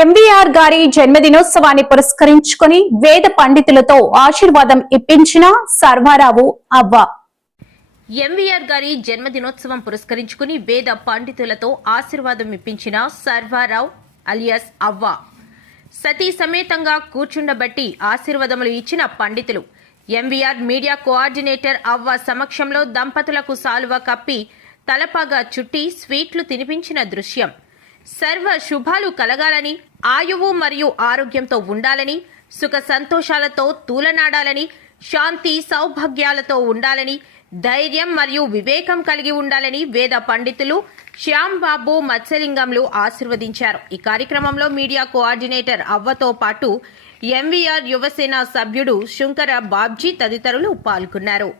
MVR గారి జన్మదినోత్సవాన్ని పురస్కరించుకుని వేద పండితులతో ఆశీర్వాదం ఇప్పించిన సర్వారావు అవ్వ. ఎంవీఆర్ గారి జన్మదినోత్సవం పురస్కరించుకుని వేద పండితులతో ఆశీర్వాదం ఇప్పించిన సర్వారావు అలియాస్ అవ్వ. సతీ సమేతంగా కూర్చుండబట్టి ఆశీర్వాదములు ఇచ్చిన పండితులు. ఎంవీఆర్ మీడియా కోఆర్డినేటర్ అవ్వ సమక్షంలో దంపతులకు సాలువ కప్పి తలపాగా చుట్టి స్వీట్లు తినిపించిన దృశ్యం. సర్వ శుభాలు కలగాలని, ఆయువు మరియు ఆరోగ్యంతో ఉండాలని, సుఖ సంతోషాలతో తూలనాడాలని, శాంతి సౌభాగ్యాలతో ఉండాలని, ధైర్యం మరియు వివేకం కలిగి ఉండాలని వేద పండితులు శ్యాంబాబు మత్స్యలింగంలు ఆశీర్వదించారు. ఈ కార్యక్రమంలో మీడియా కోఆర్డినేటర్ అవ్వతో పాటు ఎంవీఆర్ యువసేన సభ్యుడు శుంకర బాబ్జీ తదితరులు పాల్గొన్నారు.